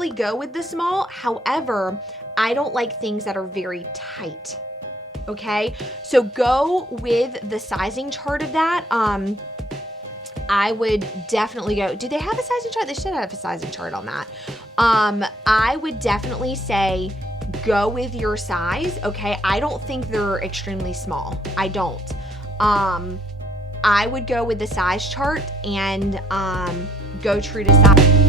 probably go with the small. However, I don't like things that are very tight. Okay, so go with the sizing chart of that. I would definitely go, do they have a sizing chart? They should have a sizing chart on that. I would definitely say go with your size, okay? I don't think they're extremely small. I don't. I would go with the size chart and go true to size.